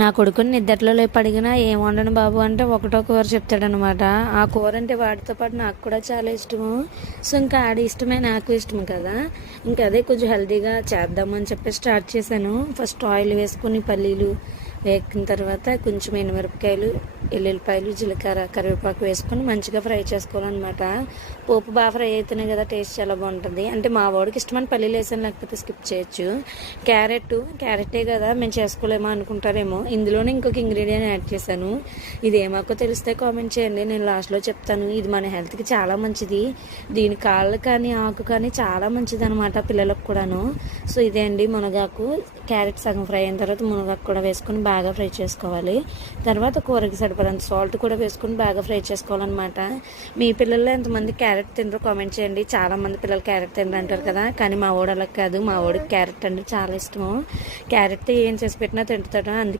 నా కొడుకుని నిద్దట్లో లేపి అడిగినా ఏం వండను బాబు అంటే ఒకటో కూర చెప్తాడనమాట. ఆ కూర అంటే వాడితో పాటు నాకు కూడా చాలా ఇష్టము. సో ఇంకా ఆడి ఇష్టమే నాకు ఇష్టం కదా, ఇంకా అదే కొంచెం హెల్తీగా చేద్దామని చెప్పి స్టార్ట్ చేశాను. ఫస్ట్ ఆయిల్ వేసుకుని పల్లీలు వేగిన తర్వాత కొంచెం ఎండుమిరపకాయలు, ఎల్లుల్లిపాయలు, జీలకర్ర, కరివేపాకు వేసుకొని మంచిగా ఫ్రై చేసుకోవాలన్నమాట. పోపు బాగా ఫ్రై అయితేనే కదా టేస్ట్ చాలా బాగుంటుంది. అంటే మా వాడికి ఇష్టమని పల్లీలు వేసాను, లేకపోతే స్కిప్ చేయొచ్చు. క్యారెటే కదా మేము చేసుకోలేమో అనుకుంటారేమో, ఇందులోనే ఇంకొక ఇంగ్రీడియంట్ యాడ్ చేశాను. ఇది ఏమాకో తెలిస్తే కామెంట్ చేయండి, నేను లాస్ట్లో చెప్తాను. ఇది మన హెల్త్కి చాలా మంచిది. దీని కాళ్ళు కానీ ఆకు కానీ చాలా మంచిది అనమాట పిల్లలకు కూడాను. సో ఇదే అండి మునగాకు. క్యారెట్ సగం ఫ్రై అయిన తర్వాత మునగాకు కూడా వేసుకొని బాగా ఫ్రై చేసుకోవాలి. తర్వాత కూరకి సరిపడంత సాల్ట్ కూడా వేసుకొని బాగా ఫ్రై చేసుకోవాలన్నమాట. మీ పిల్లల్లో ఎంతమంది క్యారెట్ తినరో కామెంట్ చేయండి. చాలామంది పిల్లలు క్యారెట్ తినరు అంటారు కదా, కానీ మా వాడు అలా కాదు. మా వాడికి క్యారెట్ అంటే చాలా ఇష్టము. క్యారెట్ ఏం చేసి పెట్టినా తింటాడు. అందుకే